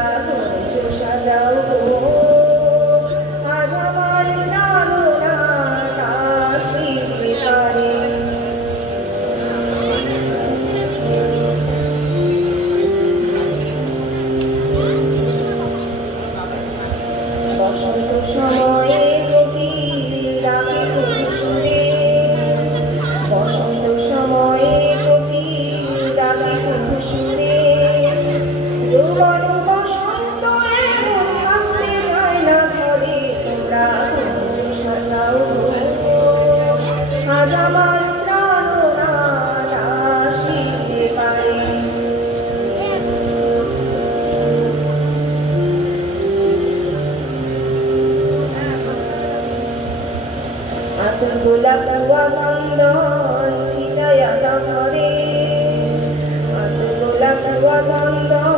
তোমরা ধৈর্য সাজাও গো, আজ আমার লালনার আসিতে পারে। বসন্ত সময়ে কোকিল ডাকে কোন সুরে, বসন্ত সময়ে কোকিল ডাকে কোন সুরে, যৌবন বসন্ত এমন থামতে চায় না ঘরে, তোমরা ধৈর্য সাজাও গো, আজ আমার প্রাণনাথ আসিতে পারে। আতুল গোলাপ কুয়া চন্দন ছিটাইয়া ঘরে, আতুল গোলাপ কুয়া চন্দন